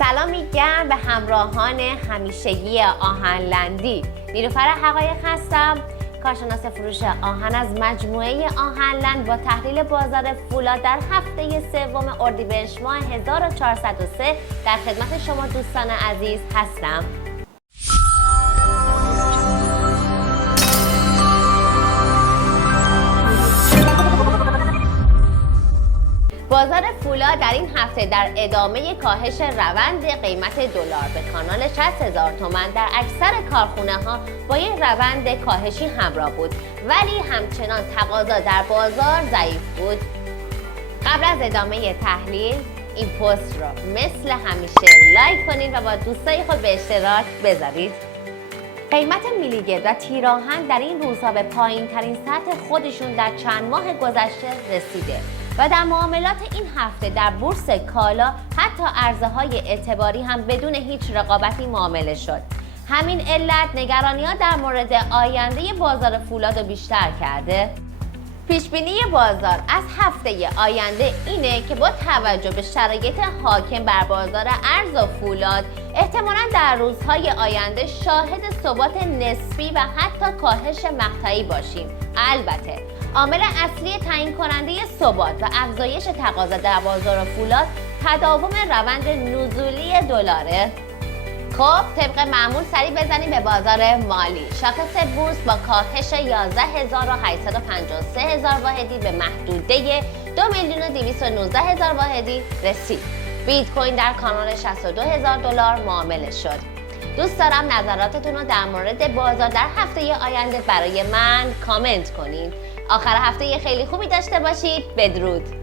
سلام میگم به همراهان همیشگی آهنلندی. نیلوفر حقایق هستم، کارشناس فروش آهن از مجموعه آهنلند با تحلیل بازار فولاد در هفته سوم اردیبهشت ماه 1403 در خدمت شما دوستان عزیز هستم. بازار فولاد در این هفته در ادامه کاهش روند قیمت دلار به کانال 60,000 تومان در اکثر کارخونه ها با یک روند کاهشی همراه بود، ولی همچنان تقاضا در بازار ضعیف بود. قبل از ادامه تحلیل این پست را مثل همیشه لایک کنید و با دوستای خود به اشتراک بذارید. قیمت میلیگرد و تیراهن در این روزها به پایین ترین سطح خودشون در چند ماه گذشته رسیده و در معاملات این هفته در بورس کالا حتی ارزهای اعتباری هم بدون هیچ رقابتی معامله شد. همین علت نگرانی‌ها در مورد آینده بازار فولاد رو بیشتر کرده. پیشبینی بازار از هفته آینده اینه که با توجه به شرایط حاکم بر بازار ارز و فولاد احتمالاً در روزهای آینده شاهد ثبات نسبی و حتی کاهش مقطعی باشیم. البته عامل اصلی تعیین کننده ثبات و افزایش تقاضا در بازار فولاد تداوم روند نزولی دلاره. خب طبق معمول سری بزنیم به بازار مالی. شاخص بورس با کاهش 11,853,000 واحدی به محدوده 2,219,000 واحدی رسید. بیت کوین در کانال 62,000 دلار معامله شد. دوست دارم نظراتتون رو در مورد بازار در هفته آینده برای من کامنت کنید. آخر هفته خیلی خوبی داشته باشید. بدرود.